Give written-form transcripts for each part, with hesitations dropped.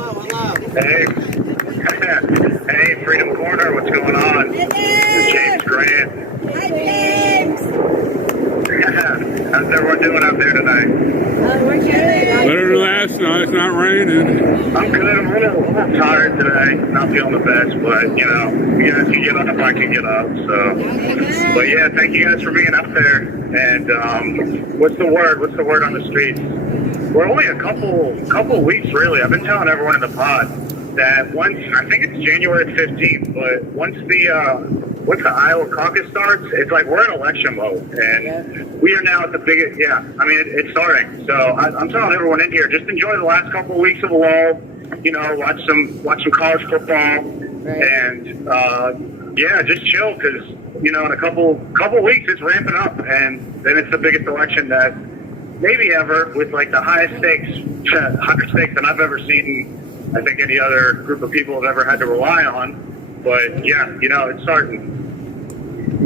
Hey. Hey, Freedom Corner, what's going on? This is James Grant. Hi, James. How's everyone doing out there tonight? We're good. Better than last night. It's not raining. I'm good. I'm a little tired today. Not feeling the best, but, you know, you guys can get up, I can get up, so. But, yeah, thank you guys for being up there. And what's the word? What's the word on the streets? We're only a couple weeks, really. I've been telling everyone in the pod that once, I think it's January 15th, but once the Iowa caucus starts, it's like we're in election mode, and we are now at the biggest. Yeah, I mean it's starting. So I'm telling everyone in here, just enjoy the last couple of weeks of a lull. You know, watch some college football, and yeah, just chill because you know in a couple weeks it's ramping up, and then it's the biggest election that maybe ever, with like the highest stakes, higher stakes than I've ever seen. I think any other group of people have ever had to rely on. But yeah, you know, it's starting.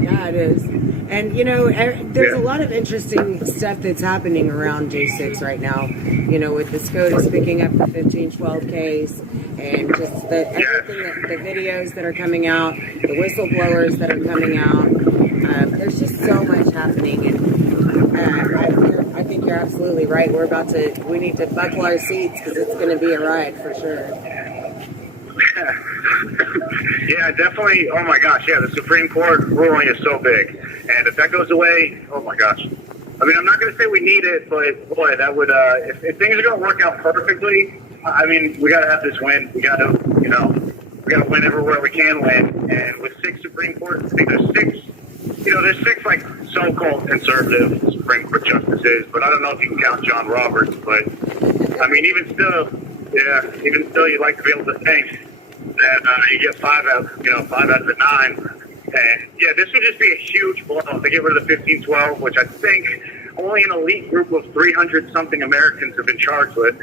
Yeah, it is. And, you know, there's a lot of interesting stuff that's happening around J6 right now, you know, with the SCOTUS picking up the 1512 case and just everything the videos that are coming out, the whistleblowers that are coming out. There's just so much happening. And I think you're absolutely right. We need to buckle our seats because it's going to be a ride for sure. Yeah, definitely. Oh my gosh, yeah, the Supreme Court ruling is so big, and if that goes away, oh my gosh. I mean, I'm not going to say we need it, but boy, that would. If things are going to work out perfectly, I mean, we got to have this win. We got to, you know, we got to win everywhere we can win. And with 6 Supreme Court, I think there's 6. You know, there's 6 like so-called conservative Supreme Court justices, but I don't know if you can count John Roberts. But I mean, even still, you'd like to be able to think that you get 5 out of the 9. And yeah, this would just be a huge blow if they get rid of the 1512, which I think only an elite group of 300-something Americans have been charged with,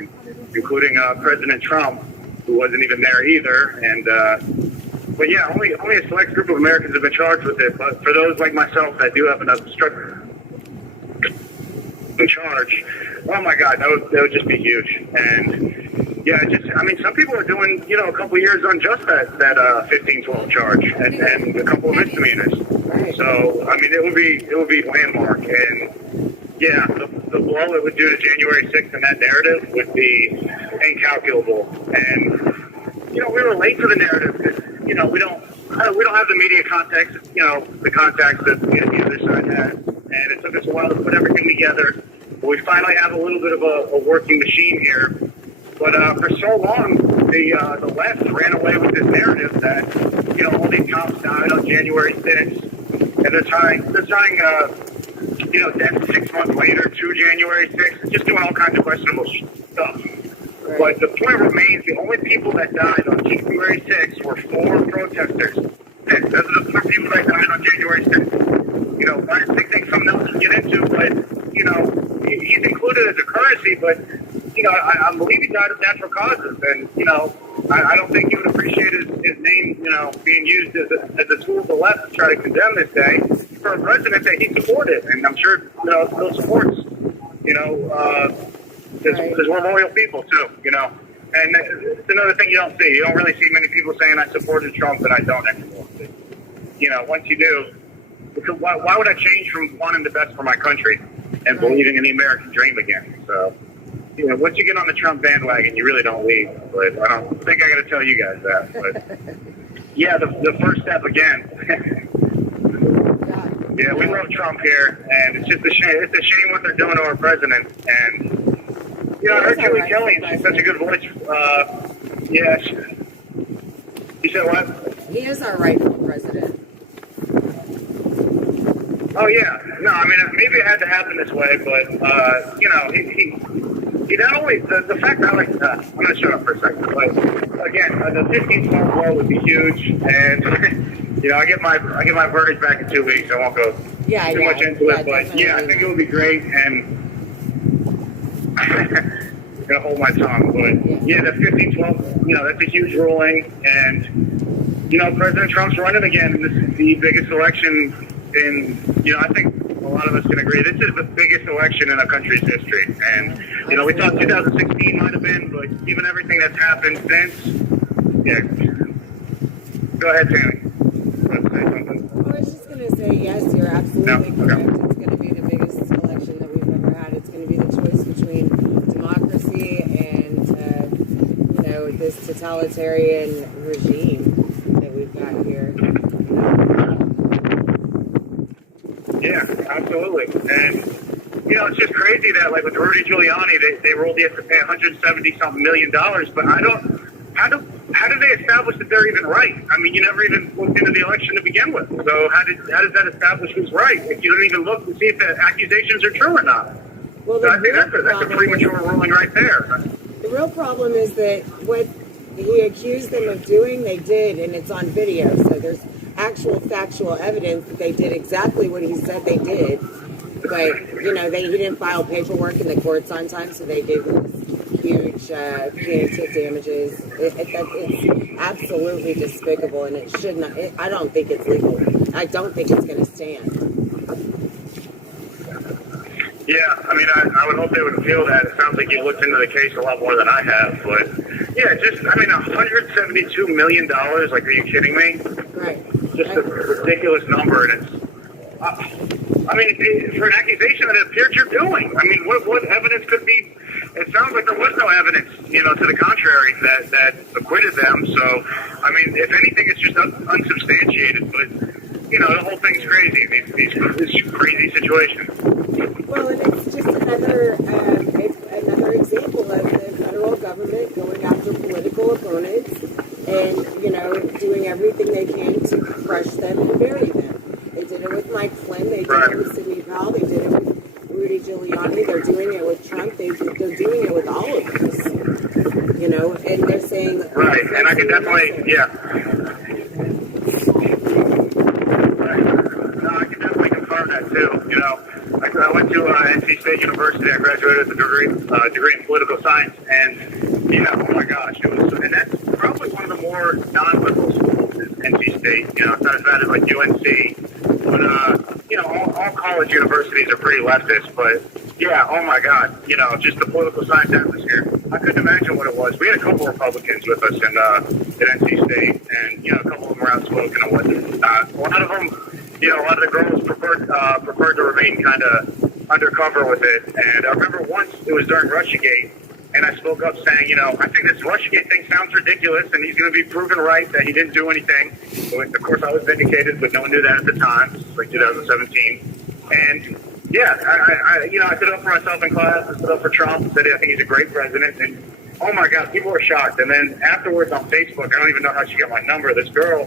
including President Trump, who wasn't even there either. And but yeah, only a select group of Americans have been charged with it. But for those like myself that do have enough in charge, oh my God, that would just be huge. And yeah, I mean, some people are doing, you know, a couple of years on just that 1512 charge and a couple of misdemeanors. So I mean, it would be landmark. And yeah, the blow it would do to January 6th and that narrative would be incalculable. And you know, we were late to the narrative because you know we don't have the media context, you know, the contacts that the other side has, and it took us a while to put everything together. But we finally have a little bit of a working machine here. But for so long, the left ran away with this narrative that, you know, all these cops died on January 6th, and they're trying, you know, then 6 months later to January 6th, just doing all kinds of questionable stuff. But the point remains, the only people that died on January 6th were 4 protesters. Those are the 4 people that died on January 6th. You know, I think something else to get into, but, you know, he's included as a courtesy, but, you know, I believe he died of natural causes. And, you know, I don't think he would appreciate his name, you know, being used as a tool of the left to try to condemn this day for a president that he supported. And I'm sure, you know, still supports, you know, because we're loyal people, too, you know. And it's another thing you don't see. You don't really see many people saying I supported Trump and I don't anymore. You know, once you do, because why would I change from wanting the best for my country and believing in the American dream again? So, you know, once you get on the Trump bandwagon, you really don't leave. But I don't think I got to tell you guys that. But yeah, the first step again. Yeah, we love Trump here, and it's just a shame. It's a shame what they're doing to our president. And you know, I heard Julie Kelly, and she's such a good voice. Yeah. You said what? He is our rightful president. Oh yeah. No, I mean maybe it had to happen this way, but you know, he not only the fact that I like I'm gonna shut up for a second, but again, the 1512 blow would be huge, and you know, I get my verdict back in 2 weeks. I won't go too much into it, but yeah, I think it would be great, and I'm gonna hold my tongue, but yeah, the 1512, you know, that's a huge ruling, and you know, President Trump's running again, and this is the biggest election in, you know, I think a lot of us can agree this is the biggest election in our country's history. And, you know, we thought 2016 might have been, but given everything that's happened since, yeah. Go ahead, Tammy. You want to say something? I was just going to say, yes, you're absolutely correct. It's going to be the biggest election that we've ever had. It's going to be the choice between democracy and, you know, this totalitarian regime that we've got here. Yeah, absolutely. And, you know, it's just crazy that, like, with Rudy Giuliani, they ruled he has to pay $170-something million, but how do they establish that they're even right? I mean, you never even looked into the election to begin with. So how does that establish who's right if you don't even look to see if the accusations are true or not? Well, so I think that's a premature ruling right there. The real problem is that what he accused them of doing, they did, and it's on video. So there's actual factual evidence that they did exactly what he said they did. But, you know, he didn't file paperwork in the courts on time, so they gave him huge punitive damages. It's absolutely despicable, and it should not. I don't think it's legal. I don't think it's going to stand. Yeah, I mean, I would hope they would feel that. It sounds like you looked into the case a lot more than I have, but yeah, $172 million. Like, are you kidding me? Right. Just a ridiculous number, and it's. I mean, for an accusation that it appeared you're doing. I mean, what evidence could be? It sounds like there was no evidence, you know, to the contrary that acquitted them. So, I mean, if anything, it's just unsubstantiated. But, you know, the whole thing's crazy. These crazy situations. Well, and it's just another example of the federal government going after political opponents and, you know, doing everything they can to crush them and bury them. They did it with Mike Flynn. They did it with Sidney Powell. They did it with Rudy Giuliani. They're doing it with Trump. They're doing it with all of us. You know, and they're saying... Right, and I can definitely... Yeah. Right. No, I can definitely confirm that, too. You know, I went to NC State University. I graduated with a degree in political science. And, yeah, oh my gosh. And that's probably one of the more non-liberal schools is NC State. You know, it's not as bad as like UNC. But, you know, all college universities are pretty leftist. But, yeah, oh my God, you know, just the political science atmosphere. I couldn't imagine what it was. We had a couple Republicans with us at NC State, and, you know, a couple of them were outspoken on what not. A lot of them, you know, a lot of the girls preferred to remain kind of undercover with it. And I remember once it was during Russiagate, and I spoke up saying, you know, I think this Russiagate thing sounds ridiculous, and he's going to be proven right that he didn't do anything. So, of course, I was vindicated, but no one knew that at the time. It was like 2017. And, yeah, I stood up for myself in class. I stood up for Trump and said, I think he's a great president. And, oh, my God, people were shocked. And then afterwards on Facebook, I don't even know how she got my number. This girl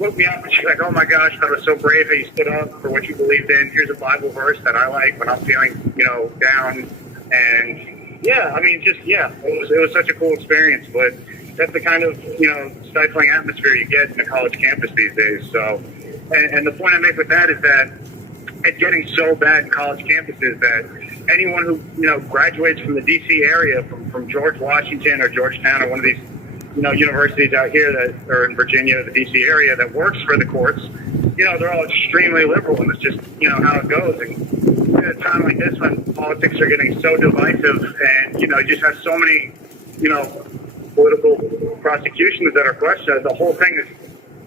looked me up, and she's like, oh, my gosh, that was so brave that you stood up for what you believed in. Here's a Bible verse that I like when I'm feeling, you know, down. And... yeah, I mean, it was such a cool experience, but that's the kind of, you know, stifling atmosphere you get in a college campus these days. So, and the point I make with that is that it's getting so bad in college campuses that anyone who, you know, graduates from the D.C. area, from George Washington or Georgetown or one of these, you know, universities out here that are in Virginia, the D.C. area that works for the courts, you know, they're all extremely liberal, and it's just, you know, how it goes. And at a time like this when politics are getting so divisive and, you know, you just have so many, you know, political prosecutions that are questioned, the whole thing is,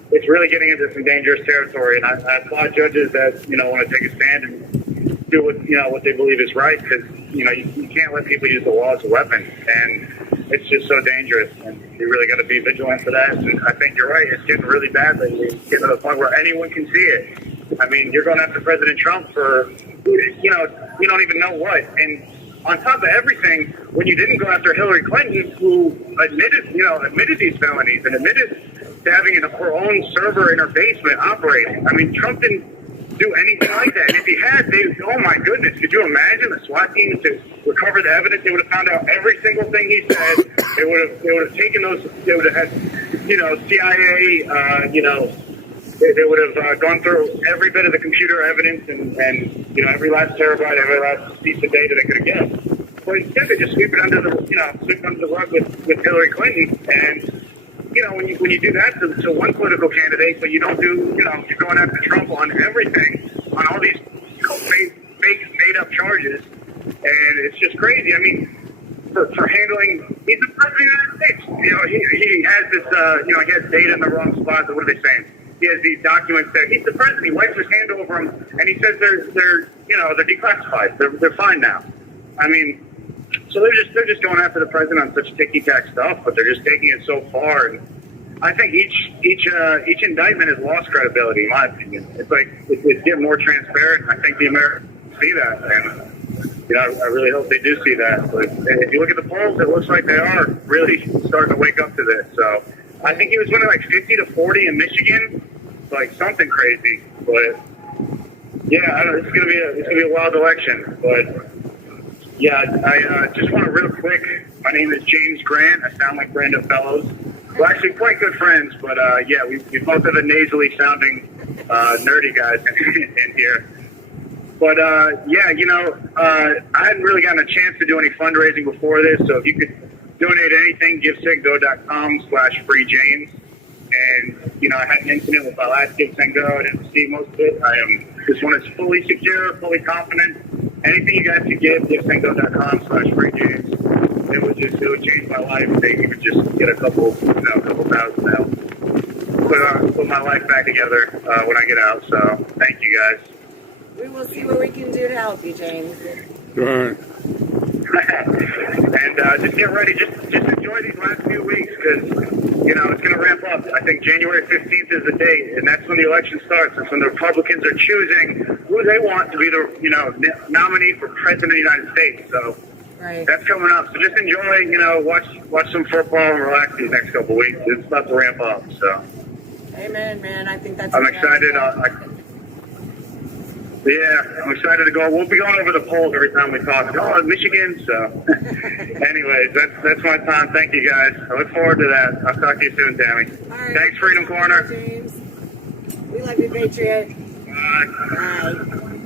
it's really getting into some dangerous territory. And I applaud judges that, you know, want to take a stand and do what, you know, what they believe is right, because, you know, you can't let people use the law as a weapon. And it's just so dangerous, and you really got to be vigilant for that. And I think you're right. It's getting really bad lately. It's getting to the point where anyone can see it. I mean, you're going after President Trump for, you know, you don't even know what. And on top of everything, when you didn't go after Hillary Clinton, who admitted these felonies and admitted to having her own server in her basement operating. I mean, Trump didn't do anything like that. And if he had, oh my goodness, could you imagine the SWAT teams to recover the evidence? They would have found out every single thing he said. They would have taken those. They would have had, you know, CIA, you know. They would have gone through every bit of the computer evidence and you know, every last terabyte, every last piece of data they could have given. But instead, they just sweep it under the rug with Hillary Clinton. And you know, when you do that to one political candidate, but you don't do, you know, you're going after Trump on everything, on all these fake, made-up charges, and it's just crazy. I mean, for handling, he's the president of the United States. You know, he has this, you know, he has data in the wrong spot. What are they saying? He has these documents that he's the president. He wipes his hand over them, and he says they're you know, they're declassified. They're fine now. I mean, so they're just going after the president on such ticky-tack stuff, but they're just taking it so far. And I think each indictment has lost credibility, in my opinion. It's like it's getting more transparent. I think the Americans see that, and you know, I really hope they do see that. But if you look at the polls, it looks like they are really starting to wake up to this. So I think he was winning like 50-40 in Michigan, like something crazy. But yeah, I don't know, it's gonna be a wild election. But yeah, I just want to real quick. My name is James Grant. I sound like Brandon Fellows. We're actually quite good friends, but yeah, we both have a nasally sounding nerdy guys in here. But yeah, you know, I hadn't really gotten a chance to do any fundraising before this, so if you could donate anything, givesendgo.com/freejames. And you know, I had an incident with my last Give Send Go. I didn't receive most of it. This one is fully secure, fully confident. Anything you guys could give, givesendgo.com/freejames. It would change my life. They even just get a couple thousand to help put my life back together when I get out. So thank you guys. We will see what we can do to help you, James. All right. And just get ready. Just enjoy these last few weeks because, you know, it's going to ramp up. I think January 15th is the date, and that's when the election starts. That's when the Republicans are choosing who they want to be the, you know, nominee for president of the United States. So right. That's coming up. So just enjoy, you know, watch some football and relax these next couple of weeks. It's about to ramp up. So. Amen, man. I think that's. I'm excited. Yeah, I'm excited to go. We'll be going over the polls every time we talk. Oh, Michigan. So, anyways, that's my time. Thank you, guys. I look forward to that. I'll talk to you soon, Tammy. All right. Thanks, Freedom Corner. James. We love you, Patriot. Bye. Bye.